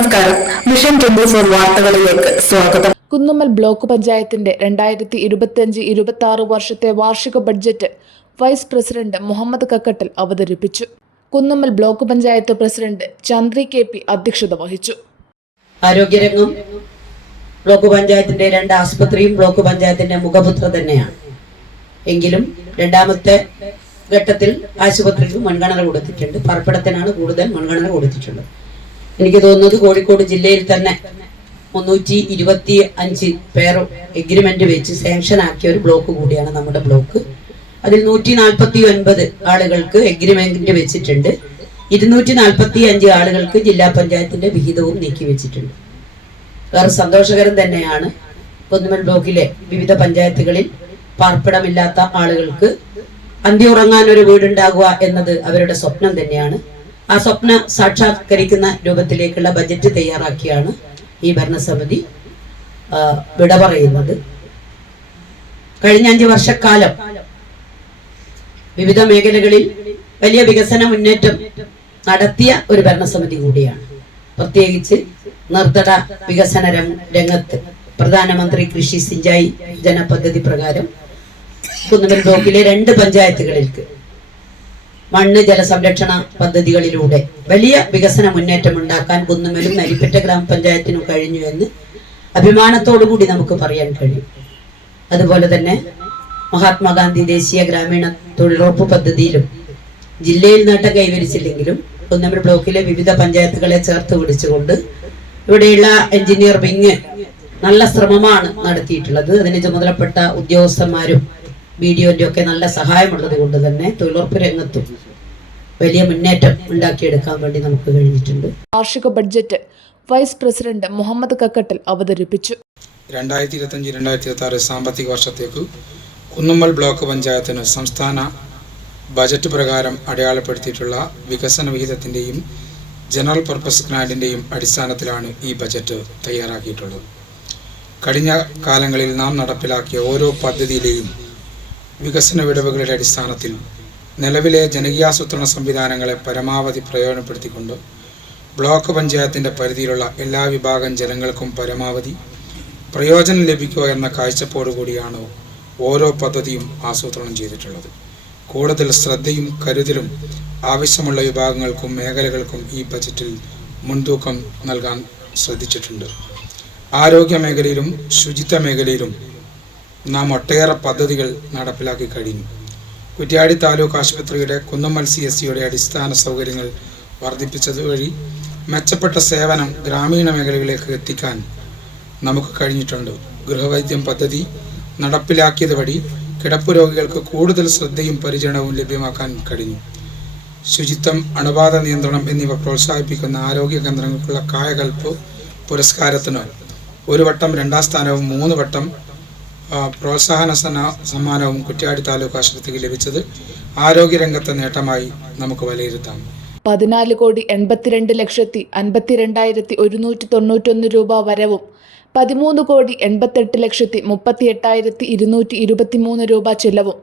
നമസ്കാരം. മിഷൻ 24 വാർത്തകളിലേക്ക് സ്വാഗതം. കുന്നുമ്മൽ ബ്ലോക്ക് പഞ്ചായത്തിന്റെ 2025-26 വർഷത്തെ വാർഷിക ബഡ്ജറ്റ് വൈസ് പ്രസിഡന്റ് മുഹമ്മദ് കക്കട്ടൽ അവതരിപ്പിച്ചു. Kunnummal block panchayat president Chandri KP അധ്യക്ഷത വഹിച്ചു. ആരോഗ്യരംഗം ബ്ലോക്ക് പഞ്ചായത്തിന്റെ 2 ആസ്പത്രിയും ബ്ലോക്ക് പഞ്ചായത്തിന്റെ മുഖപുത്ര തന്നെയാണ്. എങ്കിലും രണ്ടാമത്തെ ഘട്ടത്തിൽ ആശുപത്രിക്ക് മുൻഗണന കൊടുത്തിട്ടുണ്ട്. പാർപ്പിടത്തിനാണ് കൂടുതൽ മുൻഗണന കൊടുത്തിട്ടുള്ളത്. എനിക്ക് തോന്നുന്നത് കോഴിക്കോട് ജില്ലയിൽ തന്നെ 325 പേർ എഗ്രിമെന്റ് വെച്ച് സാങ്ഷൻ ആക്കിയ ഒരു ബ്ലോക്ക് കൂടിയാണ് നമ്മുടെ ബ്ലോക്ക്. അതിൽ 149 ആളുകൾക്ക് എഗ്രിമെന്റ് വെച്ചിട്ടുണ്ട്. 245 ആളുകൾക്ക് ജില്ലാ പഞ്ചായത്തിന്റെ വിഹിതവും നീക്കി വെച്ചിട്ടുണ്ട്. വേറെ സന്തോഷകരം തന്നെയാണ്. കുന്നുമ്മൽ ബ്ലോക്കിലെ വിവിധ പഞ്ചായത്തുകളിൽ പാർപ്പിടമില്ലാത്ത ആളുകൾക്ക് അന്തിയുറങ്ങാൻ ഒരു വീടുണ്ടാകുക എന്നത് അവരുടെ സ്വപ്നം തന്നെയാണ്. ആ സ്വപ്നം സാക്ഷാത്കരിക്കുന്ന രൂപത്തിലേക്കുള്ള ബജറ്റ് തയ്യാറാക്കിയാണ് ഈ ഭരണസമിതി വിട പറയുന്നത്. കഴിഞ്ഞ 5 വർഷക്കാലം വിവിധ മേഖലകളിൽ വലിയ വികസന മുന്നേറ്റം നടത്തിയ ഒരു ഭരണസമിതി കൂടിയാണ്. പ്രത്യേകിച്ച് നിർത്തട വികസന രംഗത്ത് പ്രധാനമന്ത്രി കൃഷി സിഞ്ചായി ജനപദ്ധതി പ്രകാരം കുന്നുമ്മൽ ബ്ലോക്കിലെ 2 പഞ്ചായത്തുകളിലേക്ക് മണ്ണ് ജലസംരക്ഷണ പദ്ധതികളിലൂടെ വലിയ വികസന മുന്നേറ്റം ഉണ്ടാക്കാൻ കുന്നുമ്മലും നരിപ്പറ്റ ഗ്രാമപഞ്ചായത്തിനും കഴിഞ്ഞു എന്ന് അഭിമാനത്തോടുകൂടി നമുക്ക് പറയാൻ കഴിയും. അതുപോലെ തന്നെ മഹാത്മാഗാന്ധി ദേശീയ ഗ്രാമീണ തൊഴിലുറപ്പ് പദ്ധതിയിലും ജില്ലയിൽ നേട്ടം കൈവരിച്ചില്ലെങ്കിലും കുന്നുമ്മൽ ബ്ലോക്കിലെ വിവിധ പഞ്ചായത്തുകളെ ചേർത്ത് പിടിച്ചുകൊണ്ട് ഇവിടെയുള്ള എഞ്ചിനീയർ വിങ് നല്ല ശ്രമമാണ് നടത്തിയിട്ടുള്ളത്. അതിന് ചുമതലപ്പെട്ട ഉദ്യോഗസ്ഥന്മാരും BDOന്റെ ഒക്കെ നല്ല സഹായമുള്ളത് കൊണ്ട് തന്നെ തൊഴിലുറപ്പ് രംഗത്തും വലിയ മുന്നേറ്റം ഉണ്ടാക്കിയെടുക്കാൻ വേണ്ടി നമുക്ക് കഴിഞ്ഞിട്ടുണ്ട്. വാർഷിക ബഡ്ജറ്റ് വൈസ് പ്രസിഡന്റ് മുഹമ്മദ് കക്കട്ടൽ അവതരിപ്പിച്ചു. 2025-2026 സാമ്പത്തിക വർഷത്തേക്ക് കുന്നുമ്മൽ ബ്ലോക്ക് പഞ്ചായത്തിന് സംസ്ഥാന ബജറ്റ് പ്രകാരം അടയാളപ്പെടുത്തിയിട്ടുള്ള വികസന വിഹിതത്തിൻ്റെയും ജനറൽ പർപ്പസ് ഗ്രാൻഡിൻ്റെയും അടിസ്ഥാനത്തിലാണ് ഈ ബജറ്റ് തയ്യാറാക്കിയിട്ടുള്ളത്. കഴിഞ്ഞ കാലങ്ങളിൽ നാം നടപ്പിലാക്കിയ ഓരോ പദ്ധതിയിലെയും വികസന വിടവുകളുടെ അടിസ്ഥാനത്തിൽ നിലവിലെ ജനകീയാസൂത്രണ സംവിധാനങ്ങളെ പരമാവധി പ്രയോജനപ്പെടുത്തിക്കൊണ്ട് ബ്ലോക്ക് പഞ്ചായത്തിൻ്റെ പരിധിയിലുള്ള എല്ലാ വിഭാഗം ജനങ്ങൾക്കും പരമാവധി പ്രയോജനം ലഭിക്കുക എന്ന കാഴ്ചപ്പാടുകൂടിയാണ് ഓരോ പദ്ധതിയും ആസൂത്രണം ചെയ്തിട്ടുള്ളത്. കൂടുതൽ ശ്രദ്ധയും കരുതലും ആവശ്യമുള്ള വിഭാഗങ്ങൾക്കും മേഖലകൾക്കും ഈ ബജറ്റിൽ മുൻതൂക്കം നൽകാൻ ശ്രദ്ധിച്ചിട്ടുണ്ട്. ആരോഗ്യ മേഖലയിലും ശുചിത്വ മേഖലയിലും നാം ഒട്ടേറെ പദ്ധതികൾ നടപ്പിലാക്കി കഴിഞ്ഞു. കുറ്റ്യാടി താലൂക്ക് ആശുപത്രിയുടെ കുന്നുമ്മൽ CSCയുടെ അടിസ്ഥാന സൗകര്യങ്ങൾ വർദ്ധിപ്പിച്ചത് വഴി മെച്ചപ്പെട്ട സേവനം ഗ്രാമീണ മേഖലകളിലേക്ക് എത്തിക്കാൻ നമുക്ക് കഴിഞ്ഞിട്ടുണ്ട്. ഗൃഹവൈദ്യം പദ്ധതി നടപ്പിലാക്കിയത് വഴി കിടപ്പ് രോഗികൾക്ക് കൂടുതൽ ശ്രദ്ധയും പരിചരണവും ലഭ്യമാക്കാൻ കഴിഞ്ഞു. ശുചിത്വം, അണുബാധ നിയന്ത്രണം എന്നിവ പ്രോത്സാഹിപ്പിക്കുന്ന ആരോഗ്യ കേന്ദ്രങ്ങൾക്കുള്ള കായകൽപ്പ് പുരസ്കാരത്തിന് 1 വട്ടം 2ാം സ്ഥാനവും 3 വട്ടം പ്രോത്സാഹന സമ്മാനവും കുറ്റ്യാടി താലൂക്ക് ആശുപത്രിക്ക് ലഭിച്ചത് ആരോഗ്യരംഗത്തെ നേട്ടമായി നമുക്ക് വിലയിരുത്താം. 14,82,52,191 രൂപ വരവും 13,88,38,223 രൂപ ചെലവും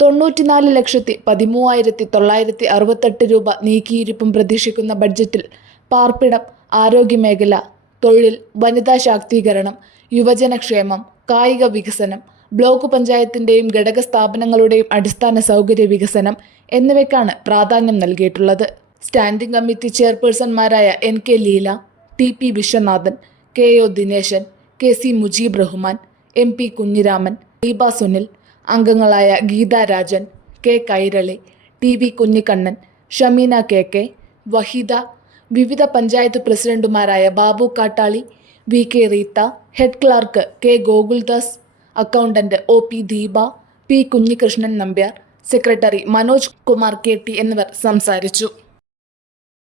94,13,968 രൂപ നീക്കിയിരിപ്പും പ്രതീക്ഷിക്കുന്ന ബഡ്ജറ്റിൽ പാർപ്പിടം, ആരോഗ്യമേഖല, തൊഴിൽ, വനിതാ ശാക്തീകരണം, യുവജനക്ഷേമം, കായിക വികസനം, ബ്ലോക്ക് പഞ്ചായത്തിൻ്റെയും ഘടക സ്ഥാപനങ്ങളുടെയും അടിസ്ഥാന സൗകര്യ വികസനം എന്നിവയ്ക്കാണ് പ്രാധാന്യം നൽകിയിട്ടുള്ളത്. സ്റ്റാൻഡിംഗ് കമ്മിറ്റി ചെയർപേഴ്സൺമാരായ NK Leela, TP Viswanathan, KO Dineshan, KC Mujeeb Rahman, MP Kunhiraman, Deepa Sunil, അംഗങ്ങളായ Geetha Rajan, K Kairali, TV Kunhikannan, Shameena KK, Waheeda, വിവിധ പഞ്ചായത്ത് പ്രസിഡന്റുമാരായ Babu Kattali, VK Reetha, head clerk K Gokuldas, accountant OP Deepa, P Kunhikrishnan Nambiar, secretary Manoj Kumar KT എന്നിവർ സംസാരിച്ചു.